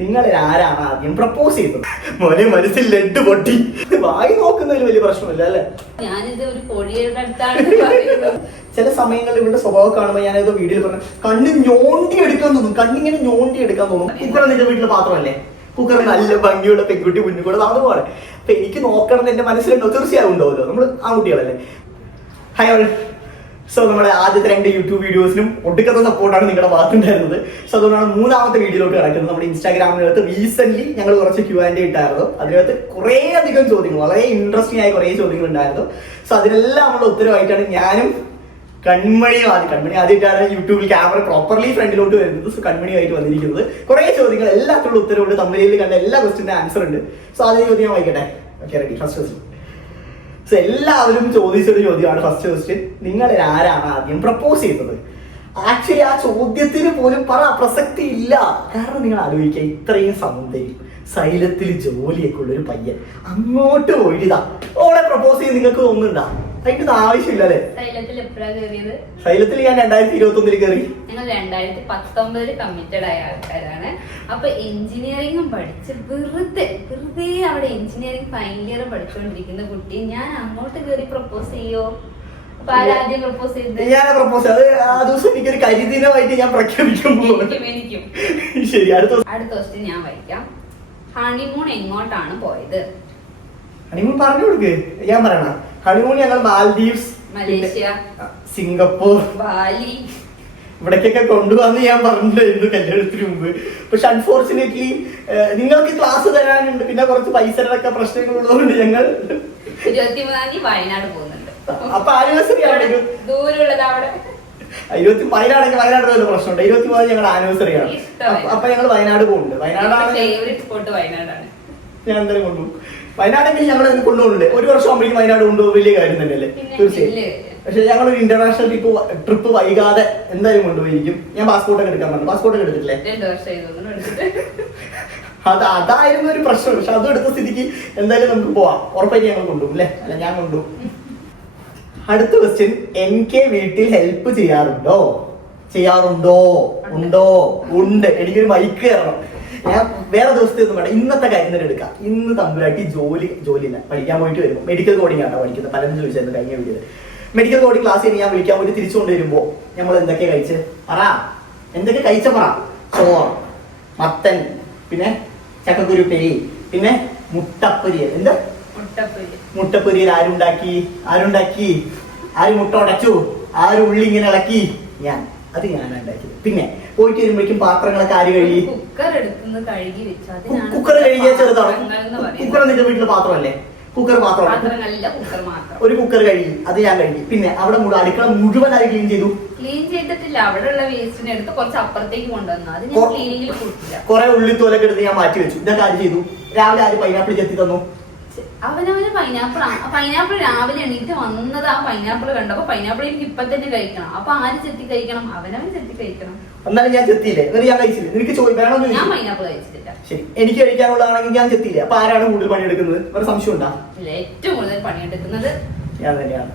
നിങ്ങളിൽ ആരാണ് ആദ്യം പ്രപ്പോസ് ചെയ്തത്? മോനെ മനസ്സിൽ ലഡ് പൊട്ടി. വായി നോക്കുന്നതിൽ വലിയ പ്രശ്നമില്ല അല്ലേ? ഞാനിത് ഒരു കോഴിയുടെ അടുത്താണ് പറയുന്നത്. ചില സമയങ്ങളിൽ ഇവരുടെ സ്വഭാവം കാണുമ്പോൾ ഞാൻ ഏതോ വീഡിയോയിൽ പറഞ്ഞു കണ്ണ് ഞോണ്ടി എടുക്കാൻ തോന്നും കണ്ണിങ്ങനെ ഞോണ്ടി എടുക്കാൻ തോന്നും. കുക്കർ നിന്റെ വീട്ടിലെ പാത്രമല്ലേ? കുക്കർ നല്ല ഭംഗിയുള്ള പെൺകുട്ടി മുന്നിൽ കൂടെ നടന്നു പോകണം അപ്പൊ എനിക്ക് നോക്കണം എന്ന് എന്റെ മനസ്സിലുണ്ടോ? തീർച്ചയായും ഉണ്ടാവുമല്ലോ നമ്മൾ ആൺകുട്ടികളല്ലേ? ഹായ് ഓൾ സോ നമ്മുടെ ആദ്യത്തെ രണ്ട് യൂട്യൂബ് വീഡിയോസിനും ഒടുക്കത്തെ സപ്പോർട്ടാണ് നിങ്ങളുടെ ഭാഗത്തുണ്ടായിരുന്നത്. സോ അതുകൊണ്ടാണ് മൂന്നാമത്തെ വീഡിയോയിലോട്ട് കിടക്കുന്നത്. നമ്മുടെ ഇൻസ്റ്റാഗ്രാമിനകത്ത് റീസെന്റ് ഞങ്ങൾ കുറച്ച് ക്യൂ ആൻഡ് ഇട്ടായിരുന്നു. അതിനകത്ത് കുറേ അധികം ചോദ്യങ്ങൾ വളരെ ഇൻട്രസ്റ്റിംഗ് ആയ കുറേ ചോദ്യങ്ങൾ ഉണ്ടായിരുന്നു സോ അതിനെല്ലാം നമ്മുടെ ഉത്തരവായിട്ടാണ് ഞാനും കൺമണിയും ആദ്യം കൺമണി ആദ്യമായിട്ടാണ് യൂട്യൂബിൽ ക്യാമറ പ്രോപ്പർലി ഫ്രണ്ടിലോട്ട് വരുന്നത്. സോ കൺമണിയുമായിട്ട് വന്നിരിക്കുന്നത്. കുറേ ചോദ്യങ്ങൾ എല്ലാത്തിനുള്ള ഉത്തരവുണ്ട്. തമ്മിലിൽ കണ്ട എല്ലാ ക്വസ്റ്റിന്റെ ആൻസർ ഉണ്ട്. സോ ആദ്യം ചോദ്യം വായിക്കട്ടെ. Okay ready first question so എല്ലാവരും ചോദിച്ചൊരു ചോദ്യമാണ് ഫസ്റ്റ് ക്വസ്റ്റ്യൻ നിങ്ങളിൽ ആരാണ് ആദ്യം പ്രപ്പോസ് ചെയ്തത്? ആക്ച്വലി ആ ചോദ്യത്തിന് പോലും പറ പ്രസക്തി ഇല്ല. കാരണം നിങ്ങൾ ആലോചിക്കുക ഇത്രയും സൗന്ദര്യം സൈലത്തിൽ ജോലിയൊക്കെ ഉള്ള ഒരു പയ്യൻ. അങ്ങോട്ട് പോയിട്ടാ ഓളെ പ്രപ്പോസ് ചെയ്ത് നിങ്ങൾക്ക് തോന്നുന്നുണ്ടാ? അതിന്റെ ഇത് ആവശ്യമില്ല അല്ലേ ശൈലത്തിൽ എപ്പോഴാ കയറിയത്? സൈലത്തിൽ ഞാൻ രണ്ടായിരത്തി ഇരുപത്തി ഒന്നിൽ കയറി. ഞങ്ങൾ രണ്ടായിരത്തി പത്തൊമ്പതിൽ കമ്മിറ്റഡ് ആയ ആൾക്കാരാണ്. അപ്പൊ എഞ്ചിനീയറിംഗും പഠിച്ച് വെറുതെ വെറുതെ അവിടെ എഞ്ചിനീയറിംഗ് ഫൈനൽ ഇയർ പഠിച്ചുകൊണ്ടിരിക്കുന്ന കുട്ടി ഞാൻ അങ്ങോട്ട് കയറി പ്രപ്പോസ് ചെയ്യോ? ഞാൻ പ്രപ്പോസ് അത് ആ ദിവസം എനിക്കൊരു കരിദിനമായിട്ട് ഞാൻ പ്രഖ്യാപിക്കാൻ എനിക്കും എനിക്കും. ശരി അടുത്ത അടുത്ത ദിവസം ഞാൻ വായിക്കാം ഹണിമൂൺ എങ്ങോട്ടാണ് പോയത്? ഹണിമൂൺ പറഞ്ഞു കൊടുക്ക്. ഞാൻ പറയണ ഹണിമൂൺ ഞങ്ങൾ മാൽദീവ്സ് മലേഷ്യ സിംഗപ്പൂർ. ബാലി. ഇവിടേക്കൊക്കെ കൊണ്ടുവന്ന് ഞാൻ പറഞ്ഞിട്ടുണ്ടായിരുന്നു കല്യാണത്തിന് മുമ്പ്. പക്ഷെ അൺഫോർച്ചുനേറ്റ്ലി നിങ്ങൾക്ക് ക്ലാസ് തരാനുണ്ട്. പിന്നെ കുറച്ച് പൈസയുടെ പ്രശ്നങ്ങൾ ഉള്ളതുകൊണ്ട് ഞങ്ങൾ ഇരുപത്തിമൂന്നാം തീയതി വയനാട് പോകുന്നുണ്ട്. അപ്പൊ ആനിവേഴ്സറി ആണ്. ഇരു- ദൂരമുള്ളത് അവിടെ? ഇരുപത്തി വയനാടെങ്കിൽ വയനാട് വല്ല പ്രശ്നമുണ്ട്? ഇരുപത്തി മൂന്ന് ഞങ്ങളുടെ ആനിവേഴ്സറി ആണ്. അപ്പൊ- ഞങ്ങൾ വയനാട് പോകുന്നുണ്ട്. വയനാടാണ്. ഞാൻ എന്തായാലും കൊണ്ടുപോകും. വയനാടെങ്കിൽ ഞങ്ങൾ കൊണ്ടുപോകുന്നുണ്ട്. ഒരു വർഷം ആകുമ്പോഴേക്കും വയനാട് കൊണ്ടുപോകും. വലിയ കാര്യം തന്നെയല്ലേ? തീർച്ചയായും? പക്ഷെ ഞങ്ങൾ ഒരു ഇന്റർനാഷണൽ ട്രിപ്പ് ട്രിപ്പ് വൈകാതെ എന്തായാലും കൊണ്ടുപോയിരിക്കും. ഞാൻ പാസ്പോർട്ട് ഒക്കെ എടുക്കാൻ പറഞ്ഞു. പാസ്പോർട്ട് ഒക്കെ എടുത്തിട്ടില്ലേ? അത് അതായിരുന്നു ഒരു പ്രശ്നം. പക്ഷെ അതും എടുത്ത സ്ഥിതിക്ക് എന്തായാലും നമുക്ക് പോവാം. ഉറപ്പായിട്ട് ഞങ്ങൾ കൊണ്ടുപോകും അല്ലേ? അല്ല ഞാൻ കൊണ്ടുപോകും. അടുത്ത ക്വസ്റ്റ്യൻ എൻ കെ വീട്ടിൽ ഹെൽപ്പ് ചെയ്യാറുണ്ടോ? ചെയ്യാറുണ്ടോ? ഉണ്ടോ. ഉണ്ട്? എനിക്കൊരു മൈക്ക് കയറണം ഞാൻ വേറെ ദിവസത്തെ ഒന്നും വേണ്ട. ഇന്നത്തെ കാര്യം തന്നെ എടുക്കാം. ഇന്ന് തമ്പുരാട്ടി ജോലി ജോലിയില്ല. പഠിക്കാൻ പോയിട്ട് വരുമ്പോൾ മെഡിക്കൽ കോഡിംഗ് ആണ് പഠിക്കുന്നത്. പലരും ചോദിച്ചായിരുന്നു കഴിഞ്ഞ വീട്ടിൽ മെഡിക്കൽ കോഡിംഗ് ക്ലാസ് കഴിഞ്ഞ് ഞാൻ വിളിക്കാൻ പോയിട്ട് തിരിച്ചുകൊണ്ട് വരുമ്പോൾ നമ്മൾ എന്തൊക്കെ കഴിച്ച്? പറ. എന്തൊക്കെ കഴിച്ച പറ. ചോറ് മത്തൻ പിന്നെ ചക്കക്കുരു പേരി പിന്നെ മുട്ടപ്പൊരി. എന്താ? മുട്ടപ്പൊരി. മുട്ടപ്പൊരിയിൽ ആരുണ്ടാക്കി? ആരുണ്ടാക്കി? ആര് മുട്ട ഉടച്ചു? ആര് ഉള്ളി ഇങ്ങനെ ഇളക്കി? ഞാൻ. അത് ഞാനുണ്ടാക്കി ഉണ്ടാക്കിയത് പിന്നെ പോയിട്ട് വരുമ്പോഴേക്കും പാത്രങ്ങളൊക്കെ ആര് കഴുകി? കുക്കർ കഴുകി വെച്ചു. അതിനാണ് കുക്കർ കഴുകിയ ചെറുതാണ് പാത്രങ്ങൾ എന്ന് കുക്കർ. നിന്റെ വീട്ടിലെ പാത്രമല്ലേ? കുക്കർ പാത്രമാണ് പാത്രങ്ങളില്ല കുക്കർ മാത്രം. ഒരു കുക്കർ കഴുകി. അത് ഞാൻ കഴുകി. പിന്നെ അവിടെ മുഴുവൻ അടുക്കള മുഴുവൻ ആര് ക്ലീൻ ചെയ്തു? ക്ലീൻ ചെയ്തിട്ടില്ല. അവിടെയുള്ള വേസ്റ്റിനെ എടുത്ത് കുറച്ച് അപ്പുറത്തേക്ക് കൊണ്ടുവന്നു. അത് ഞാൻ കൊ- ക്ലീനിങ്ങിൽ കുറെ ഉള്ളിത്തോലൊക്കെ എടുത്ത് ഞാൻ മാറ്റി വെച്ചു. ഇതൊക്കെ ആര് ചെയ്തു? രാവിലെ ആര് പൈനാപ്പിൾ ചെത്തി തന്നു? അവനവന് പൈനാപ്പിൾ പൈനാപ്പിൾ രാവിലെ എണീറ്റ് വന്നത് ആ പൈനാപ്പിൾ കണ്ടപ്പോ പൈനാപ്പിൾ എനിക്ക് ഇപ്പൊ തന്നെ കഴിക്കണം. അപ്പൊ ആര് ചെത്തി കഴിക്കണം? അവനവൻ ചെത്തി കഴിക്കണം. എന്നാലും ഞാൻ ചെത്തിയില്ലേ? എന്നിട്ട് ഞാൻ കഴിച്ചില്ല? നിനക്ക് ഞാൻ പൈനാപ്പിൾ കഴിച്ചിട്ടില്ല. ശരി. എനിക്ക് കഴിക്കാനുള്ളതാണെങ്കിൽ ഞാൻ ചെത്തിയില്ല? അപ്പൊ ആരാണ് കൂടുതൽ പണിയെടുക്കുന്നത്? വേറെ സംശയം ഉണ്ടാ? ഇല്ല ഏറ്റവും കൂടുതൽ പണിയെടുക്കുന്നത് ഞാൻ തന്നെയാണ്.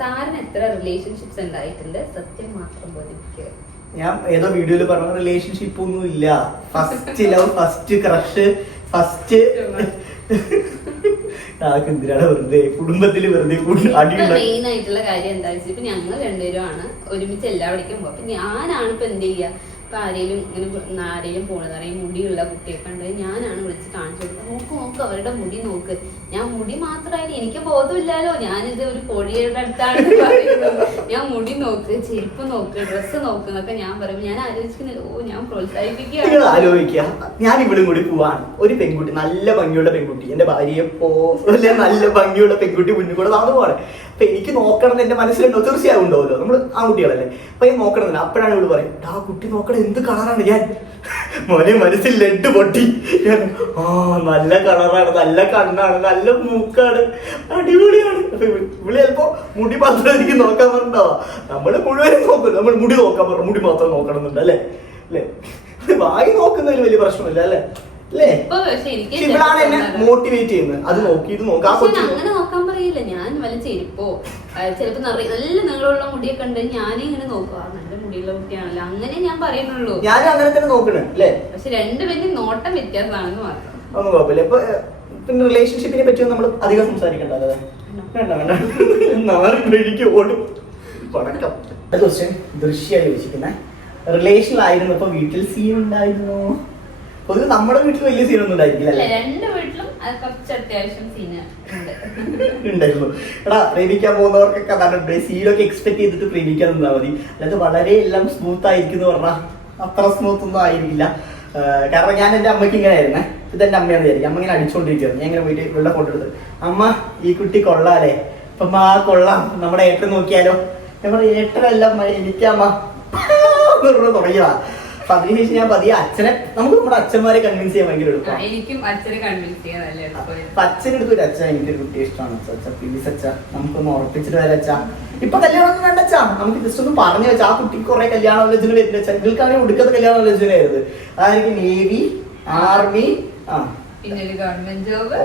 സാറിന് എത്ര റിലേഷൻഷിപ്സ് ഉണ്ടായിട്ടുണ്ട്? സത്യം മാത്രം ബോധിപ്പിക്കുക ഞാൻ ഏതോ വീഡിയോയിൽ പറഞ്ഞ റിലേഷൻഷിപ്പ് ഒന്നും ഇല്ല. First love first crush first ആൾക്ക് എന്തിനാണ് വെറുതെ? കുടുംബത്തിൽ വെറുതെ അടിയുള്ള മെയിൻ ആയിട്ടുള്ള കാര്യം എന്താ വെച്ചാൽ ഇപ്പൊ ഞങ്ങൾ രണ്ടുപേരും ആണ് ഒരുമിച്ച് എല്ലാവിടേക്കും പോകും അപ്പൊ ഞാനാണ് ഇപ്പൊ എന്ത് ചെയ്യുക ഇപ്പൊ ആരെങ്കിലും ഇങ്ങനെ ആരെങ്കിലും പോണത് അറിയാം മുടിയുള്ള കുട്ടിയൊക്കെ ഉണ്ട് ഞാനാണ് വിളിച്ച് കാണിച്ചു കൊടുത്തത്. നോക്ക് നോക്ക് അവരുടെ മുടി നോക്ക്. ഞാൻ മുടി മാത്രമായാലും എനിക്ക് ബോധമില്ലല്ലോ ഞാനിത് ഒരു കോഴിയുടെ അടുത്താണ് പറയുന്നത്. ഞാൻ മുടി നോക്ക് ചെരുപ്പ് നോക്ക് ഡ്രസ്സ് നോക്ക് എന്നൊക്കെ ഞാൻ പറയും ഞാൻ ആലോചിക്കുന്നില്ല ഓ ഞാൻ പ്രോത്സാഹിപ്പിക്കുകയാണ്. ഞാൻ ഇവിടെ കൂടി പോവാണ്. ഒരു പെൺകുട്ടി നല്ല ഭംഗിയുള്ള പെൺകുട്ടി. എന്റെ ഭാര്യയെ പോലെ നല്ല ഭംഗിയുള്ള പെൺകുട്ടി മുന്നിൽ കൂടെ നടന്നു പോവാണ്. അപ്പൊ എനിക്ക് നോക്കണം എന്റെ മനസ്സിലുണ്ടോ? തീർച്ചയായും ഉണ്ടാവുമല്ലോ നമ്മൾ ആൺകുട്ടികളല്ലേ അപ്പൊ ഞാൻ നോക്കണമെന്നില്ല. അപ്പോഴാണ് ഇവിടെ പറയും ആ കുട്ടി നോക്കണം എന്ത് കളറാണ് ഞാൻ? മോനെ മനസ്സിൽ ലഡ് പൊട്ടി. ഞാൻ ആ നല്ല കളറാണ് നല്ല കണ്ണാണ് നല്ല മൂക്കാണ് അടിപൊളിയാണ്. ഇവിടെ ചിലപ്പോ മുടി മാത്രം എനിക്ക് നോക്കാൻ പറഞ്ഞിട്ടുണ്ടാവാ. നമ്മൾ മുഴുവനും നോക്കും. നമ്മൾ മുടി നോക്കാൻ പറഞ്ഞു മുടി മാത്രം നോക്കണമെന്നുണ്ട് അല്ലേ? അല്ലേ? വായി നോക്കുന്നതിൽ വലിയ പ്രശ്നമില്ല അല്ലേ? അല്ലേ? ഇവളാണ് എന്നെ മോട്ടിവേറ്റ് ചെയ്യുന്നത്. അത് നോക്കി ഇത് നോക്കാം. ആ പക്ഷെ കൊച്ചു പറയില്ല ഞാൻ വല്ല ചെരുപ്പോ ചിലപ്പോ നല്ല നീളമുള്ള മുടിയൊക്കെ ഉണ്ട് ഞാനിങ്ങനെ ഇങ്ങനെ നോക്കുക നല്ല മുടിയുള്ള കുട്ടിയാണല്ലോ. അങ്ങനെ ഞാൻ പറയുന്നുള്ളൂ. ഞാൻ അങ്ങനെ തന്നെ നോക്കണേ അല്ലേ? പക്ഷെ രണ്ടുപേരും നോട്ടം വ്യത്യാസമാണെന്ന് മാത്രം. ഒന്നും കുഴപ്പമില്ല. ഇപ്പൊ പിന്നെ റിലേഷൻഷിപ്പിനെ പറ്റി നമ്മൾ അധികം സംസാരിക്കണ്ട അല്ലേ? വേണ്ട. വേണ്ട നാല് എനിക്ക് ഓടും. പടക്കം അടുത്ത ക്വസ്റ്റ്യൻ ദൃശ്യ ചോദിച്ചിരിക്കുന്നത് റിലേഷനിലായിരുന്നപ്പോ വീട്ടിൽ സീൻ ഉണ്ടായിരുന്നു. പൊതുവെ നമ്മുടെ വീട്ടിൽ വലിയ സീനൊന്നും ഉണ്ടായിരിക്കില്ല അല്ല? രണ്ട് വീട്ടിലും അത് കുറച്ച് അത്യാവശ്യം സീന് ഉണ്ട്. ഉണ്ടായിരുന്നു. എടാ പ്രേമിക്കാൻ പോകുന്നവർക്കൊക്കെ അതാണ് സീനൊക്കെ എക്സ്പെക്ട് ചെയ്തിട്ട് പ്രേമിക്കാൻ നിന്നാൽ മതി. അല്ലാതെ വളരെ എല്ലാം സ്മൂത്ത് ആയിരിക്കും എന്ന് പറഞ്ഞാൽ അത്ര സ്മൂത്ത് ഒന്നും ആയിരിക്കില്ല. കാരണം ഞാൻ എന്റെ അമ്മയ്ക്ക് ഇങ്ങനെ ആയിരുന്നേ. ഇത് എന്റെ അമ്മയാണ് വിചാരിക്കും. അമ്മ ഇങ്ങനെ അടിച്ചുകൊണ്ടിരിക്കുകയാണ് ഞാൻ ഇങ്ങനെ പോയിട്ട് വെള്ളം കൊണ്ടെടുത്ത് അമ്മ ഈ കുട്ടി കൊള്ളാലേ അപ്പം ആ കൊള്ളാം. നമ്മുടെ ഏട്ടൻ നോക്കിയാലോ? ഞാൻ പറഞ്ഞു ഏട്ടനല്ല എനിക്കമ്മ തുടങ്ങിയതാ. അപ്പൊ അതിനുശേഷം ഞാൻ പതിയെ അച്ഛനെ നമുക്ക് നമ്മുടെ അച്ഛന്മാരെ കൺവിൻസ് ചെയ്യാൻ ഭയങ്കര എളുപ്പം എളുപ്പമാണ്. എനിക്കും അച്ഛനെ കൺവിൻസ് ചെയ്യാൻ നല്ല അപ്പൊ അച്ഛനടുത്ത് ഒരു അച്ഛൻ എനിക്കൊരു കുട്ടിയെ ഇഷ്ടമാണ്. പ്ലീസ് അച്ഛ പ്ലീസ് ഒന്ന് നമുക്കൊന്ന് ഉറപ്പിച്ചിട്ട് വരാം അച്ഛാ. ഇപ്പൊ കല്യാണം ഒന്നും വേണ്ട അച്ഛാ. നമുക്ക് ജസ്റ്റ് ഒന്ന് പറഞ്ഞു വെച്ചാ ആ കുട്ടിക്ക് കുറെ കല്യാണ ആലോചന വരുന്ന അച്ഛാ. ഇവൾക്കാണെങ്കിൽ ഒടുക്കത്തെ കല്യാണ ആലോചനയായിരുന്നു അതായിരിക്കും നേവി ആർമി ആ. പിന്നെ ഒരു ഗവൺമെന്റ് ജോബ്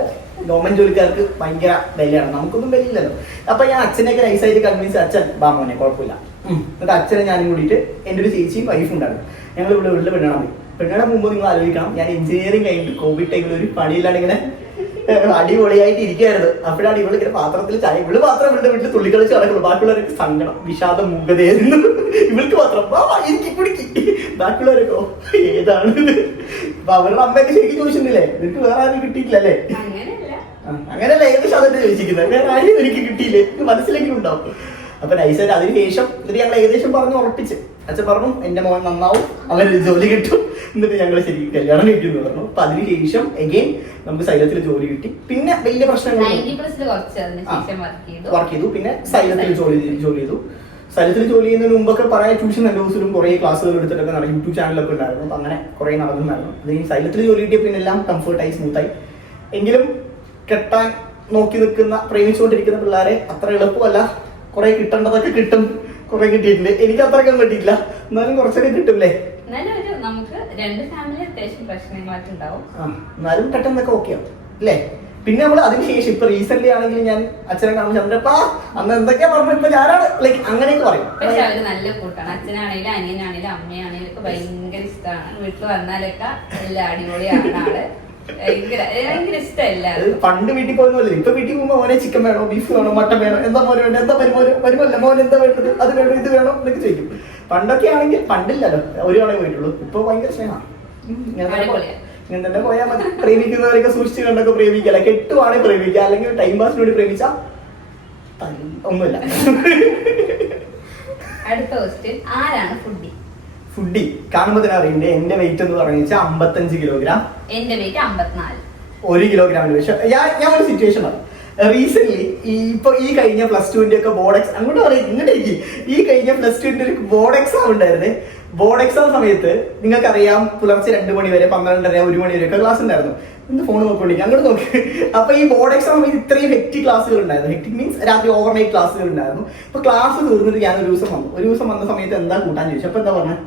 ഗവൺമെന്റ് ജോലിക്കാർക്ക് ഭയങ്കര വിലയാണ്. നമുക്കൊന്നും വിലയില്ലല്ലോ. അപ്പൊ ഞാൻ അച്ഛനെയൊക്കെ നൈസായിട്ട് കൺവിൻസ് അച്ഛൻ ബാ മോനെ കുഴപ്പമില്ല എന്നിട്ട് അച്ഛനെ ഞാനും കൂടിയിട്ട് എന്റെ ഒരു ചേച്ചിയും വൈഫും ഉണ്ടായിരുന്നു. ഞങ്ങൾ ഇവിടെ വീട്ടിൽ പെണ്ണാൻ പോയി പെണ്ണാൻ മുമ്പ് നിങ്ങൾ ആലോചിക്കണം ഞാൻ എഞ്ചിനീയറിംഗ് കഴിഞ്ഞിട്ട് കോവിഡ് ടൈമിൽ ഒരു പണിയില്ലാണ്ട് ഇങ്ങനെ അടിപൊളിയായിട്ട് ഇരിക്കുകയായിരുന്നു. അപ്പോഴാണ് ഇവൾ ഇങ്ങനെ പാത്രത്തിൽ ചായ ഇവൾ മാത്രം ഇവളുടെ വീട്ടിൽ തുള്ളിക്കളിച്ച് നടക്കുള്ളൂ. ബാക്കിയുള്ളവരൊക്കെ സങ്കടം വിഷാദം മൂകതയായിരുന്നു ഇവൾക്ക് മാത്രം എനിക്ക് കുടിക്കി. ബാക്കിയുള്ളവരൊക്കെ "ഓ, ഏതാണ് ഇത്?" അപ്പൊ അവരുടെ അമ്മയൊക്കെ ശരിക്കും ചോദിച്ചിട്ടില്ലേ നിനക്ക് വേറെ ആരും കിട്ടിയിട്ടില്ലല്ലേ? അങ്ങനെയല്ല. ഏകദേശം അതന്നെ ചോദിച്ചിരിക്കുന്നത്? വേറെ ആരും എനിക്ക് കിട്ടിയില്ലേ? മനസ്സിലെങ്കിലും ഉണ്ടാവും. അപ്പൊ നൈസായിട്ട് അതിനുശേഷം എന്നിട്ട് ഞങ്ങൾ ഏകദേശം പറഞ്ഞ് ഉറപ്പിച്ച്. അച്ഛൻ പറഞ്ഞു എന്റെ മോൻ നന്നാവും അവനൊരു ജോലി കിട്ടും. എന്നിട്ട് ഞങ്ങൾ ശരിക്കും കല്യാണം കഴിക്കുന്നു പറഞ്ഞു. അപ്പൊ അതിന് ശേഷം എഗെയിൻ നമുക്ക് സൈലത്തിൽ ജോലി കിട്ടി. പിന്നെ വലിയ പ്രശ്നങ്ങൾ വർക്ക് ചെയ്തു. പിന്നെ സൈലത്തിൽ ജോലി ജോലി ചെയ്തു. സ്ഥലത്തിൽ ജോലി ചെയ്യുന്നതിന് മുമ്പൊക്കെ പറയാൻ ട്യൂഷൻ രണ്ട് ദിവസത്തിലും കുറേ ക്ലാസ്സുകൾ എടുത്തിട്ടൊക്കെ നടക്കും. യൂട്യൂബ് ചാനലൊക്കെ ഉണ്ടായിരുന്നു. അപ്പൊ അങ്ങനെ കുറേ നടന്നുണ്ടായിരുന്നു അത് ഈ സൈലത്തിൽ ജോലി കിട്ടിയ പിന്നെ എല്ലാം കംഫർട്ടായി സ്മൂത്തായി എങ്കിലും കെട്ടാൻ നോക്കി നിൽക്കുന്ന പ്രേമിച്ചുകൊണ്ടിരിക്കുന്ന പിള്ളേരെ അത്ര എളുപ്പമല്ല. കുറെ കിട്ടേണ്ടതൊക്കെ കിട്ടും. കുറെ കിട്ടിയിട്ടുണ്ട്. എനിക്ക് അത്രയൊക്കെ കിട്ടിയിട്ടില്ല. എന്നാലും കുറച്ചൊക്കെ കിട്ടില്ലേ നമുക്ക് രണ്ട് ഫാമിലി അത്യാവശ്യം പ്രശ്നങ്ങളൊക്കെ ഉണ്ടാവും. ആ എന്നാലും പെട്ടെന്നൊക്കെ ഓക്കെയാവും അല്ലേ? പിന്നെ നമ്മൾ അതിനുശേഷം ഇപ്പൊ റീസെന്റ് ആണെങ്കിൽ ഞാൻ അച്ഛനെ കാണുമ്പോൾ ചന്ദ്രപ്പാ അന്ന് എന്തൊക്കെയാ പറഞ്ഞു ഇപ്പൊ ഞാനാണ്. ലൈക്ക് അങ്ങനെയൊക്കെ പറയും. പക്ഷെ അവർ നല്ല കൂട്ടാണ്. അച്ഛനാണെങ്കിലും അനിയനാണെങ്കിലും അമ്മയാണെങ്കിലും ഭയങ്കര ഇഷ്ടമാണ് വീട്ടിൽ വന്നാലൊക്കെ എല്ലാ അടിപൊളിയാണ് ആൾ പണ്ട് വീട്ടിൽ പോകുന്നല്ലേ ഇപ്പൊ വീട്ടിൽ പോകുമ്പോ മോനെ ചിക്കൻ വേണോ ബീഫ് വേണോ മട്ടൻ വേണോ എന്താ മോനെ വേണ്ട എന്താ വരുമോന് വരുമല്ല മോൻ എന്താ വേണ്ടത്? അത് വേണോ ഇത് വേണോ എന്നൊക്കെ ചോദിക്കും. പണ്ടൊക്കെ ആണെങ്കിൽ പണ്ടില്ലല്ലോ ഒരു തവണ പോയിട്ടുള്ളൂ. ഇപ്പൊ ഭയങ്കര സ്നേഹമാണ് ഇങ്ങനെ തന്നെ പോയാൽ മതി. പ്രേമിക്കുന്നവരൊക്കെ സൂക്ഷിച്ചു കണ്ടൊക്കെ പ്രേമിക്കല കെട്ടുവാണെങ്കിൽ പ്രേമിക്കുക അല്ലെങ്കിൽ ടൈം പാസിന് വേണ്ടി പ്രേമിച്ച ഒന്നുമില്ല. അടുത്ത ക്വസ്റ്റ്യൻ ആരാണ് ഫുഡി ഫുഡി കാണുമ്പോൾ തന്നെ അറിയണ്ടേ എന്റെ വെയിറ്റ് എന്ന് പറഞ്ഞു വെച്ചാൽ അമ്പത്തഞ്ച് കിലോഗ്രാം എന്റെ വെയിറ്റ് അമ്പത്തിനാല്. ഒരു കിലോഗ്രാമിന് ഞാൻ ഞാൻ ഒരു സിറ്റുവേഷൻ പറഞ്ഞു റീസെന്റ് ഈ ഇപ്പൊ ഈ കഴിഞ്ഞ പ്ലസ് ടുവിന്റെ ഒക്കെ ബോർഡ് എക്സാം അങ്ങോട്ട് പറയും ഇങ്ങോട്ട് ഇരിക്ക്. ഈ കഴിഞ്ഞ പ്ലസ് ടുവിന്റെ ഒരു ബോർഡ് എക്സാം ഉണ്ടായിരുന്നേ. ബോർഡ് എക്സാം സമയത്ത് നിങ്ങൾക്കറിയാം പുലർച്ചെ രണ്ട് മണി വരെ പന്ത്രണ്ടര ഒരു മണി വരെ ഒക്കെ ക്ലാസ് ഉണ്ടായിരുന്നു. എന്ത് ഫോൺ നോക്കിക്കൊണ്ടിരിക്കും അങ്ങോട്ട് നോക്കി. അപ്പൊ ഈ ബോർഡ് എക്സാം സമയത്ത് ഇത്രയും ഹെക്റ്റിക് ക്ലാസ്സുകൾ ഉണ്ടായിരുന്നു. ഹെക്റ്റിക് മീൻസ് രാത്രി ഓവർനൈറ്റ് ക്ലാസ്സുകൾ ഉണ്ടായിരുന്നു. അപ്പൊ ക്ലാസ് തീർന്നിട്ട് ഞാൻ ഒരു ദിവസം വന്നു. ഒരു ദിവസം വന്ന സമയത്ത് എന്താ കൂട്ടാൻ ചോദിച്ചു. അപ്പൊ എന്താ പറഞ്ഞത്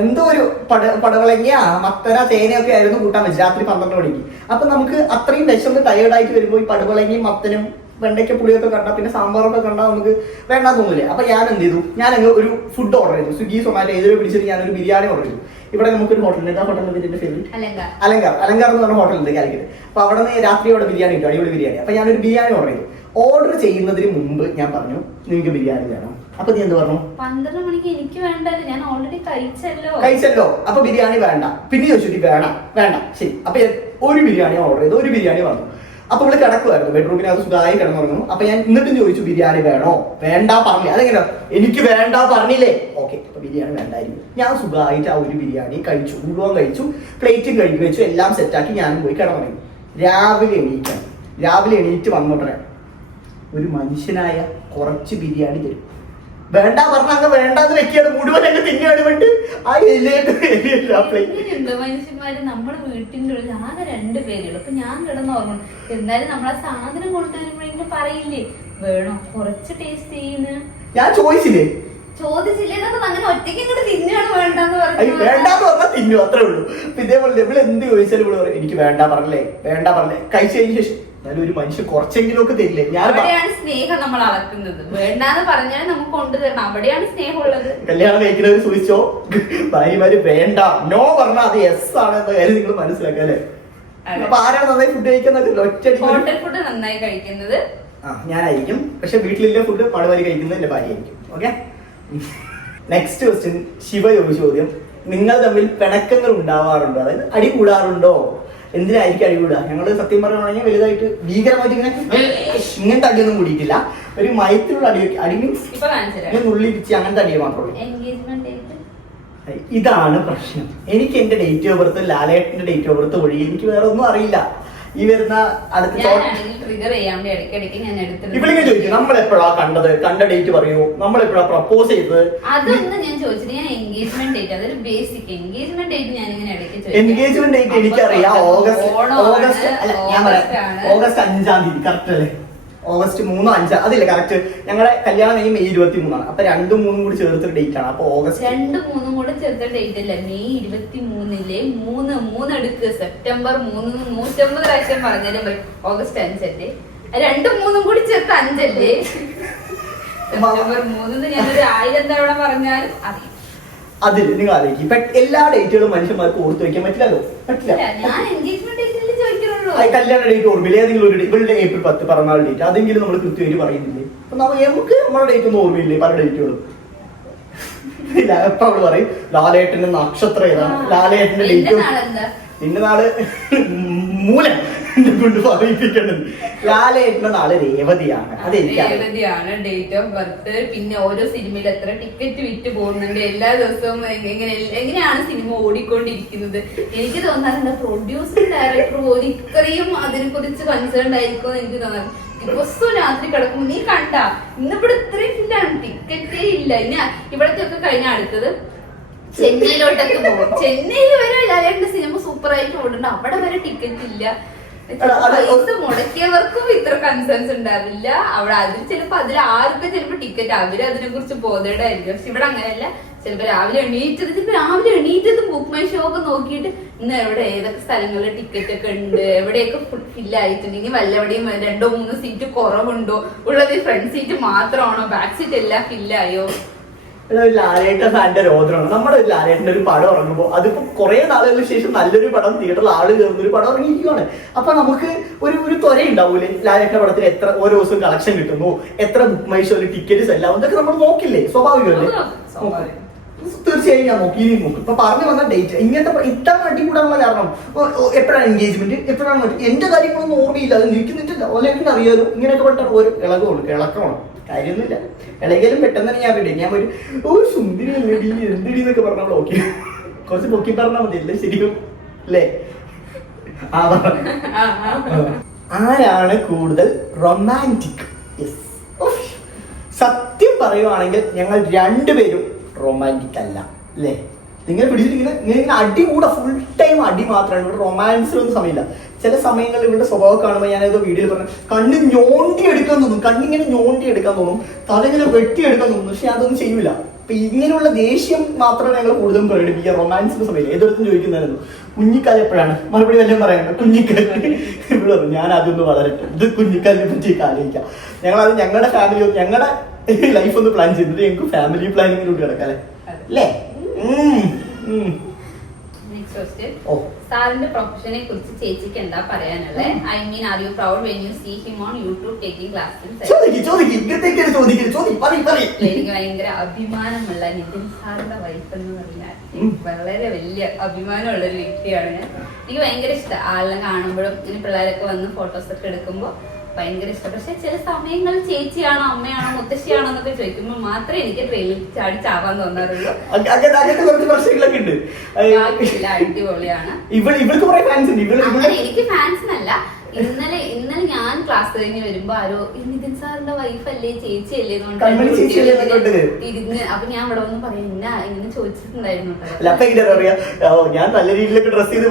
എന്തോ ഒരു പട പടവളങ്ങിയ മത്തര തേനയൊക്കെ ആയിരുന്നു കൂട്ടാൻ വെച്ചത് രാത്രി പന്ത്രണ്ട് മണിക്ക്. അപ്പൊ നമുക്ക് അത്രയും വിശന്ന് ടയേർഡായിട്ട് വരുമ്പോൾ ഈ പടവളങ്ങിയും മത്തനും വെണ്ടയ്ക്ക പുളിയൊക്കെ കണ്ടാൽ പിന്നെ സാമ്പാറൊക്കെ കണ്ടാൽ നമുക്ക് വേണ്ട തോന്നില്ലേ അപ്പൊ ഞാൻ എന്ത് ചെയ്തു? ഞാൻ അങ്ങ് ഒരു ഫുഡ് ഓർഡർ ചെയ്തു. സ്വിഗ്ഗി സൊമാറ്റോ ഏതൊരു പിടിച്ചിട്ട് ഞാൻ ഒരു ബിരിയാണി ഓർഡർ ചെയ്തു. ഇവിടെ നമുക്കൊരു ഹോട്ടൽ ഉണ്ട്. ആ ഹോട്ടലിന്റെ പേര് ഫേവറേറ്റ് അലങ്കാർ. അലങ്കാർ. അലങ്കാർ എന്ന് പറഞ്ഞ ഹോട്ടലുണ്ട് കാലിക്കറ്റ്. അപ്പൊ അവിടെ നിന്ന് രാത്രി അവിടെ ബിരിയാണി കിട്ടും. അടിപൊളി ബിരിയാണി. അപ്പൊ ഞാനൊരു ബിരിയാണി ഓർഡർ ചെയ്തു. ഓർഡർ ചെയ്യുന്നതിന് മുമ്പ് ഞാൻ പറഞ്ഞു നിങ്ങൾക്ക് ബിരിയാണി വേണം. അപ്പൊ നീ എന്ത് പറഞ്ഞു? പന്ത്രണ്ട് മണിക്ക് എനിക്ക് വേണ്ടല്ലോ. ഞാൻ ഓൾറെഡി കഴിച്ചല്ലോ. കഴിച്ചല്ലോ. അപ്പൊ ബിരിയാണി വേണ്ട. പിന്നെ ചോദിച്ചു വേണം വേണ്ട. ശരി. അപ്പൊ ഒരു ബിരിയാണി ഓർഡർ ചെയ്തു. ഒരു ബിരിയാണി വന്നു. അപ്പൊ ഇവിടെ കിടക്കുമായിരുന്നു ബെഡ്റൂമിനകത്ത് സുഖമായി കിടന്നു അപ്പൊ ഞാൻ എന്നിട്ടും ചോദിച്ചു ബിരിയാണി വേണോ? വേണ്ട പറഞ്ഞില്ല? അതെങ്ങനെ? എനിക്ക് വേണ്ട പറഞ്ഞില്ലേ? ഓക്കെ. അപ്പൊ ബിരിയാണി വേണ്ടായിരുന്നു. ഞാൻ സുഖമായിട്ട് ആ ഒരു ബിരിയാണി കഴിച്ചു. മുഴുവൻ കഴിച്ചു. പ്ലേറ്റും കഴുകി വെച്ചു. എല്ലാം സെറ്റാക്കി ഞാനും പോയി കിടന്നു രാവിലെ എണീക്കണം. രാവിലെ എണീറ്റ് വന്നോട്ടെ. ഒരു മനുഷ്യനായ കുറച്ച് ബിരിയാണി തരും. വേണ്ട പറഞ്ഞ അങ്ങ് വേണ്ടാന്ന് വെക്കുകയാണ്. മുഴുവൻ അങ്ങ് തിന്നുകയാണ് വേണ്ടി ആ എലിയായിട്ട് മനുഷ്യന്മാര്. നമ്മുടെ വീട്ടിന്റെ ഉള്ളിൽ ആകെ രണ്ട് പേരുള്ളൂ. അപ്പൊ ഞാൻ കിടന്ന് ഓർമ്മ എന്തായാലും നമ്മളാ സാധനം കൊണ്ടുവരുമ്പോഴെങ്കിലും പറയില്ലേ? വേണോ? കുറച്ച് ടേസ്റ്റ് ചെയ്യുന്ന? ഞാൻ ചോദിച്ചില്ലേ? ചോദിച്ചില്ലേ? അങ്ങനെ ഒറ്റയ്ക്ക് ഇങ്ങോട്ട് തിന്നാണ് വേണ്ടെന്ന് പറഞ്ഞു വേണ്ടാന്ന് പറഞ്ഞാൽ തിന്നു അത്രേ ഉള്ളൂ. ഇതേപോലെ എന്ത് ചോദിച്ചാലും പറയും എനിക്ക് വേണ്ട പറഞ്ഞല്ലേ? വേണ്ട പറഞ്ഞേ കഴിച്ചു കഴിഞ്ഞ ശേഷം എന്നാലും ഒരു മനുഷ്യൻ കുറച്ചെങ്കിലും ഒക്കെ തരില്ലേ? ഞാൻ അവിടെയാണ് സ്നേഹം നമ്മൾ അളക്കുന്നത്. വേണ്ടാന്ന് പറഞ്ഞാൽ നമുക്ക് കൊണ്ടുതരണം അവിടെയാണ് സ്നേഹമുള്ളത്. കല്യാണം കഴിക്കുന്നവർ സൂചിച്ചോ ഭാര്യമാര് വേണ്ട. നോ പറഞ്ഞാൽ അത് എസ് ആണ് എന്ന കാര്യം നിങ്ങൾ മനസ്സിലാക്കാം അല്ലേ. അപ്പൊ ആരാണ് നന്നായി ഫുഡ് കഴിക്കുന്നത്? ഒറ്റയടിക്ക് ഹോട്ടൽ ഫുഡ് നന്നായി കഴിക്കുന്നത്. ആ ഞാനായിരിക്കും. പക്ഷെ വീട്ടിലില്ല ഫുഡ് മടുവാരി കഴിക്കുന്നത് എന്റെ ഭാര്യയായിരിക്കും. ഓക്കെ നെക്സ്റ്റ് ക്വസ്റ്റ്യൻ ശിവ ചോദ്യം. നിങ്ങൾ തമ്മിൽ പിണക്കങ്ങൾ ഉണ്ടാവാറുണ്ടോ? അതായത് അടി കൂടാറുണ്ടോ? എന്തിനായിരിക്കും അടികൂടുക? ഞങ്ങൾ സത്യം പറയുകയാണെങ്കിൽ വലുതായിട്ട് ഭീകരമായിട്ട് ഇങ്ങനെ ഇങ്ങനത്തെ അടിയൊന്നും കൂടിയിട്ടില്ല. ഒരു മയത്തിലുള്ള അടി അടി മീൻസ് ഉള്ളിരിച്ച് അങ്ങനത്തെ അടിയെ മാത്രമേ ഇതാണ് പ്രശ്നം. എനിക്ക് എന്റെ ഡേറ്റ് ഓഫ് ബർത്ത് ലാലേട്ടന്റെ ഡേറ്റ് ഓഫ് ബർത്ത് ഒഴി എനിക്ക് വേറെ ഒന്നും അറിയില്ല. ഈ വരുന്ന അടുത്ത ട്രിഗർ ചെയ്യാൻ വേണ്ടി ഇടയ്ക്കിടയ്ക്ക് ഞാൻ ഇവളിങ്ങനെ ചോദിക്കും നമ്മൾ എപ്പോഴാ കണ്ടത്? കണ്ട ഡേറ്റ് പറയൂ. നമ്മളെപ്പോഴാ പ്രപ്പോസ് ചെയ്തത്? അതൊന്നും ഞാൻ ചോദിച്ചിട്ട് ഞാൻ എൻഗേജ്മെന്റ് ഡേറ്റ് അതൊരു ബേസിക് എൻഗേജ്മെന്റ് ഡേറ്റ് ഞാൻ ഇങ്ങനെ ഇടയ്ക്ക് ചോദിക്കും. എൻഗേജ്മെന്റ് ഡേറ്റ് എനിക്കറിയാം. ഓഗസ്റ്റ് ഓഗസ്റ്റ് അല്ല ഞാൻ ഓഗസ്റ്റ് പറയാം ആണ്. ഓഗസ്റ്റ് അഞ്ചാം തീയതി കറക്റ്റ് അല്ലേ? ഓഗസ്റ്റ് മൂന്നോ അഞ്ച് അതില്ല കറക്റ്റ് ഞങ്ങളുടെ കല്യാണം കഴിഞ്ഞ് മെയ് ഇരുപത്തി മൂന്നാണ് അപ്പൊ രണ്ടും മൂന്നും കൂടി ചേർത്തൊരു ഡേറ്റ് ആണ്. അപ്പൊ ഓഗസ്റ്റ് രണ്ട് മൂന്നും കൂടെ ചേർത്ത ഡേറ്റ് അല്ല മെയ് ഇരുപത്തി മൂന്നിലെ മൂന്ന് മൂന്നെടുക്ക്. സെപ്റ്റംബർ മൂന്ന് നൂറ്റമ്പത് പ്രാവശ്യം പറഞ്ഞാലും പറയും ഓഗസ്റ്റ് അഞ്ചല്ലേ? രണ്ടും മൂന്നും കൂടി ചേർത്ത് അഞ്ചല്ലേ? സെപ്റ്റംബർ മൂന്നിന് ഞാനൊരു ആയിരം തവണ പറഞ്ഞാൽ അറിയാം അതിൽ നിങ്ങൾ ആലോചിക്കും. എല്ലാ ഡേറ്റുകളും മനുഷ്യന്മാർക്ക് ഓർത്ത് വെക്കാൻ പറ്റില്ലല്ലോ? പറ്റില്ല. ഞാൻ എൻഗേജ്മെന്റ് കല്യാണ ഡേറ്റ് ഓർമ്മയില്ല? ഏതെങ്കിലും ഒരു ഇവളുടെ ഏപ്രിൽ പത്ത് പിറന്നാൾ ഡേറ്റ് അതെങ്കിലും നമ്മൾ കൃത്യമായിട്ട് പറയുന്നില്ലേ? അപ്പൊ നമ്മൾ നമുക്ക് നമ്മുടെ ഡേറ്റ് ഒന്നും ഓർമ്മയില്ലേ? പല ഡേറ്റുകളും ഇല്ല എപ്പൊ അവൾ പറയും? ലാലേട്ടന്റെ നക്ഷത്രം ഏതാണ് ലാലേട്ടന്റെ ഡേറ്റ് ഇന്ന നാൾ മൂലം. എന്നെ കൊണ്ട് പറയിപ്പിക്കേണ്ടത് ലാലേട്ടന്റെ നാൾ രേവതിയാണ്. അതെനിക്കറിയാം രേവതിയാണ് ഡേറ്റ് ഓഫ് ബർത്ത് പിന്നെ ഓരോ സിനിമയിൽ എത്ര ടിക്കറ്റ് വിറ്റ് പോകുന്നുണ്ട്. എല്ലാ ദിവസവും എങ്ങനെ എങ്ങനെയാണ് സിനിമ ഓടിക്കൊണ്ടിരിക്കുന്നത്? എനിക്ക് തോന്നാറുണ്ട് പ്രൊഡ്യൂസറും ഡയറക്ടറും പോലും ഇത്രയും അതിനെ കുറിച്ച് കൺസേൺ ആയിരിക്കും എനിക്ക് തോന്നാറ് ദിവസവും രാത്രി കിടക്കും നീ കണ്ട ഇന്നിവിടെ ഇത്രയും ഫില്ലാണ് ടിക്കറ്റേ ഇല്ല. ഇനി ഇവിടത്തെ ഒക്കെ കഴിഞ്ഞ അടുത്തത്. ചെന്നൈയിലോട്ടൊക്കെ പോകും ചെന്നൈയിൽ വരെ ലാലേട്ടന്റെ സിനിമ സൂപ്പറായിട്ട് ഓടുന്നുണ്ട് അവിടെ വരെ ടിക്കറ്റ് ഇല്ല. അത് മുടക്കിയവർക്കും ഇത്ര കൺസേൺസ് ഉണ്ടാവില്ല. അവിടെ അതിൽ ചിലപ്പോ അതിൽ ആർക്കും ചിലപ്പോ ടിക്കറ്റ് അവർ അതിനെ കുറിച്ച് ബോധേടായിരിക്കും. പക്ഷെ ഇവിടെ അങ്ങനെയല്ല. ചിലപ്പോ രാവിലെ എണീറ്റത് ചിലപ്പോ രാവിലെ എണീറ്റതും ബുക്ക് മൈ ഷോ ഒക്കെ നോക്കിയിട്ട് ഇന്ന് എവിടെ ഏതൊക്കെ സ്ഥലങ്ങളിൽ ടിക്കറ്റ് ഒക്കെ ഉണ്ട് എവിടെയൊക്കെ ഇനി വല്ലവിടെയും രണ്ടോ മൂന്നോ സീറ്റ് കുറവുണ്ടോ? ഉള്ളത് ഫ്രണ്ട് സീറ്റ് മാത്രമാണോ? ബാക്ക് സീറ്റ് എല്ലാം ഫില്ലായോ ലാലേട്ട ഫാന്റെ രോദനമാണ് നമ്മുടെ ഒരു ലാലേട്ടന്റെ ഒരു പടം ഇറങ്ങുമ്പോൾ അതിപ്പോ കുറെ നാളുകൾക്ക് ശേഷം നല്ലൊരു പടം തിയേറ്ററിൽ ആൾ കയറുന്ന ഒരു പടം ഇറങ്ങിയിരിക്കുവാണ്. അപ്പൊ നമുക്ക് ഒരു ഒരു ത്വര ഉണ്ടാവൂലേ ലാലേട്ടൻ പടത്തിൽ എത്ര ഓരോ ദിവസവും കളക്ഷൻ കിട്ടുന്നു എത്ര ബുക്ക് ഒരു ടിക്കറ്റ് എല്ലാം ഇതൊക്കെ നമ്മൾ നോക്കില്ലേ? സ്വാഭാവികമല്ലേ? തീർച്ചയായും ഞാൻ നോക്കി ഇനി നോക്കും. ഇപ്പൊ പറഞ്ഞു വന്ന ഡേറ്റ് ഇങ്ങനത്തെ ഇത്ര അടികൂടാനുള്ള കാരണം എപ്പോഴാണ് എൻഗേജ്മെന്റ് എപ്പോഴാണ് എന്റെ കാര്യങ്ങളൊന്നും ഓർമ്മയില്ല അത് നിൽക്കുന്നിട്ടില്ല. അല്ലെങ്കിൽ അറിയാലോ ഇങ്ങനെയൊക്കെ പെട്ട ഒരു ഇളകമാണ് ഇളക്കമാണ് കാര്യമൊന്നുമില്ല. ഇളകിയാലും പെട്ടെന്ന് തന്നെ ഞാൻ കണ്ടു ഞാൻ ഒരു ഓ സുന്ദരി അല്ലടി എന്തിടി എന്നൊക്കെ പറഞ്ഞാൽ ഓക്കെ കുറച്ച് പൊക്കി പറഞ്ഞാൽ മതി അല്ലേ ശരിക്കും അല്ലേ? ആ. ആരാണ് കൂടുതൽ റൊമാന്റിക് സത്യം പറയുവാണെങ്കിൽ ഞങ്ങൾ രണ്ടുപേരും റൊമാന്റിക് അല്ല. അല്ലേ? നിങ്ങൾ പിടിച്ചിട്ടിങ്ങനെ ഇങ്ങനെ ഇങ്ങനെ അടി കൂടെ ഫുൾ ടൈം അടി മാത്രമാണ്. ഇവിടെ റൊമാൻസിലൊന്നും സമയമില്ല. ചില സമയങ്ങളിൽ ഇവരുടെ സ്വഭാവം കാണുമ്പോൾ ഞാനത് വീഡിയോയിൽ പറഞ്ഞു കണ്ണ് ഞോണ്ടി എടുക്കാൻ തോന്നും. കണ്ണിങ്ങനെ ഞോണ്ടി എടുക്കാൻ തോന്നും. തലങ്ങനെ വെട്ടിയെടുക്കാൻ തോന്നും. പക്ഷെ അതൊന്നും ചെയ്യൂല. അപ്പൊ ഇങ്ങനെയുള്ള ദേഷ്യം മാത്രമാണ് ഞങ്ങൾ കൂടുതലും പ്രകടിപ്പിക്കുക. റൊമാൻസിന്റെ സമയത്ത് ഏതൊരുത്തും ചോദിക്കുന്നതായിരുന്നു. കുഞ്ഞിക്കാൽ എപ്പോഴാണ്? മറുപടി വല്ലതും പറയണ്ട കുഞ്ഞിക്കാൽ. ഇവിടെ ഞാൻ അതൊന്ന് വളരട്ടെ. ഇത് കുഞ്ഞിക്കാലിനെ പറ്റി ആലോചിക്കാം. ഞങ്ങൾ അത് ഞങ്ങളുടെ ഫാമിലി ഞങ്ങളുടെ ലൈഫ് ഒന്ന് പ്ലാൻ ചെയ്തിട്ട് ഞങ്ങൾക്ക് ഫാമിലി പ്ലാനിങ്ങിലൂടെ കിടക്കാം അല്ലേ? അല്ലേ? സാറിന്റെ പ്രൊഫഷനെ കുറിച്ച് ചേച്ചിക്ക് എന്താ പറയാനുള്ളത് I mean are you proud when you see him on YouTube taking class എനിക്ക് ഭയങ്കര അഭിമാനമുള്ള നിതിൻ സാറിന്റെ വൈഫ് എന്ന് പറഞ്ഞാൽ വളരെ വലിയ അഭിമാനമുള്ള ഒരു വ്യക്തിയാണ് എനിക്ക് ഭയങ്കര ഇഷ്ടം. ആളെ കാണുമ്പോഴും ഇങ്ങനെ പിള്ളേരൊക്കെ വന്ന് ഫോട്ടോസ് ഒക്കെ എടുക്കുമ്പോൾ ഭയങ്കര ഇഷ്ടം. പക്ഷെ ചില സമയങ്ങളിൽ ചേച്ചിയാണോ അമ്മയാണോ മുത്തശ്ശിയാണോ എന്നൊക്കെ ചോദിക്കുമ്പോൾ മാത്രമേ എനിക്ക് ട്രെയിനിൽ ചാടി ചാവാൻ തോന്നാറുള്ളൂ. അങ്ങ- അങ്ങനത്തെ അങ്ങനത്തെ കുറച്ച് പ്രശ്നങ്ങളൊക്കെ ഉണ്ട്. അടിപൊളിയാണ്. ഇവൾക്ക് ഫാൻസ് ഉണ്ട്. എനിക്ക് ഫാൻസ് അല്ല ഇന്നലെ ഇന്നലെ ഞാൻ ക്ലാസ് കഴിഞ്ഞ് വരുമ്പോ ആരോ "ഈ നിതിൻ സാറിന്റെ വൈഫല്ലേ അല്ലേ ചേച്ചി അല്ലേ? എന്ന് പറഞ്ഞിട്ട് ചേച്ചി അല്ലേ എന്ന് പറഞ്ഞിട്ട്. തിരിഞ്ഞ് അപ്പൊ ഞാൻ ഇവിടെ ഒന്നും പറയും ഇങ്ങനെ ചോദിച്ചിട്ടുണ്ടായിരുന്നു കേട്ടോ." അല്ല അപ്പൊ എങ്ങനെ ഓ ഞാൻ നല്ല രീതിയിലൊക്കെ ഡ്രസ് ചെയ്ത്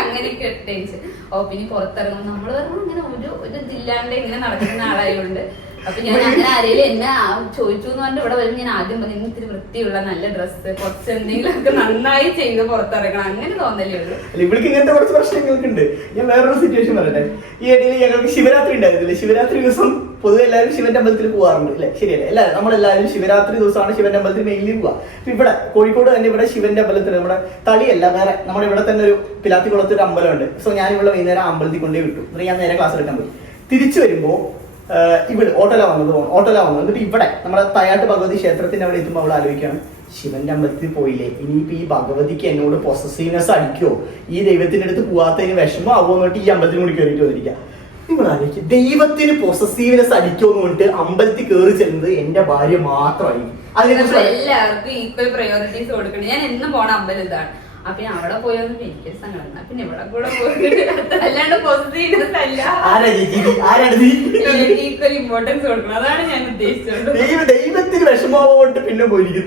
അങ്ങനെയൊക്കെ ടെൻഷൻ ഓ പിന്നെ പുറത്തിറങ്ങും നമ്മൾ ഇങ്ങനെ ഒരു ഇതില്ലാണ്ട് ഇങ്ങനെ നടക്കുന്ന ആളായതുകൊണ്ട് അപ്പൊ ഞാൻ അങ്ങനെ ആരെങ്കിലും എന്നെ ചോദിച്ചു എന്ന് പറഞ്ഞിട്ട് ഇവിടെ വരുമ്പോൾ ഞാൻ ആദ്യം പറഞ്ഞു "ഇന്ന് ഇത്തിരി വൃത്തിയുള്ള നല്ല ഡ്രസ്സ് കുറച്ച് എന്തെങ്കിലും ഒക്കെ നന്നായി ചെയ്ത് പുറത്തിറങ്ങണം അങ്ങനെ തോന്നലേ ഉള്ളൂ. ഇവിടേക്ക് ഇങ്ങനത്തെ കുറച്ച് പ്രശ്നങ്ങളൊക്കെ ഉണ്ട് ഞാൻ വേറൊരു സിറ്റുവേഷൻ പറയട്ടെ. ഈ ഇടയിൽ ഞങ്ങൾക്ക് ശിവരാത്രി ഉണ്ടായിരുന്നില്ലേ? ശിവരാത്രി ദിവസം പൊതുവെ എല്ലാവരും ശിവന്റെ അമ്പലത്തിൽ പോകാറുണ്ട് അല്ലെ? ശരിയല്ലേ? എല്ലാവരും നമ്മളെല്ലാവരും ശിവരാത്രി ദിവസമാണ് ശിവന്റെ അമ്പലത്തിൽ മെയിൻലി പോവുക അപ്പൊ ഇവിടെ കോഴിക്കോട് തന്നെ ഇവിടെ ശിവന്റെ അമ്പലത്തിൽ നമ്മുടെ തളിയല്ല വേറെ നമ്മുടെ ഇവിടെ തന്നെ ഒരു പിലാത്തിക്കുളത്ത് ഒരു അമ്പലമുണ്ട്. സോ ഞാൻ ഇവിടെ വൈകുന്നേരം അമ്പലത്തിൽ കൊണ്ടേ വിട്ടു. എന്നിട്ട് ഞാൻ നേരെ ക്ലാസ് എടുക്കാൻ പോയി. തിരിച്ചു വരുമ്പോ ആഹ് ഇവിടെ ഓട്ടോല വന്നത്. ഓട്ടോല വന്നത്. എന്നിട്ട് ഇവിടെ നമ്മുടെ തയ്യാട്ട് ഭഗവതി ക്ഷേത്രത്തിന്റെ അവിടെ എത്തുമ്പോൾ അവൾ ആലോചിക്കുകയാണ് ശിവന്റെ അമ്പലത്തിൽ പോയില്ലേ? ഇനിയിപ്പോ ഈ ഭഗവതിക്ക് എന്നോട് പൊസസീവ്നെസ് അടിക്കോ ഈ ദൈവത്തിന്റെ അടുത്ത് പോവാത്തതിന് വിഷമം ആവുമോ എന്നിട്ട് ഈ അമ്പലത്തിൽ കൂടി കയറിയിട്ട് വന്നിരിക്കുക. നിങ്ങൾ ആലോചിക്കുക ദൈവത്തിന് പൊസസീവ്നെസ് അടിക്കോ എന്ന് പറഞ്ഞിട്ട് അമ്പലത്തിൽ കയറി ചെല്ലുന്നത് എന്റെ ഭാര്യ മാത്രമായിരിക്കും അതിനെക്കുറിച്ച് എല്ലാവർക്കും ഈക്വൽ പ്രയോറിറ്റീസ് കൊടുക്കണം. ഞാൻ എന്നും പോണ അമ്പലം ഇതാണ്. അപ്പൊ ഞാൻ അവിടെ പോയൊന്നും എനിക്കൊരു സങ്കടം. പിന്നെ ഇവിടെ കൂടെ പോയിട്ട് അല്ലാണ്ട് പോസിറ്റീവ്നെസ് അല്ല ഈക്വൽ ഇമ്പോർട്ടൻസ് കൊടുക്കണം. അതാണ് ഞാൻ ഉദ്ദേശിച്ചത്. ദൈവ ദൈവത്തിന് വിഷമാവുകൊണ്ട് പിന്നെ പോയിരിക്കും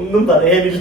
ഒന്നും പറയാനില്ല.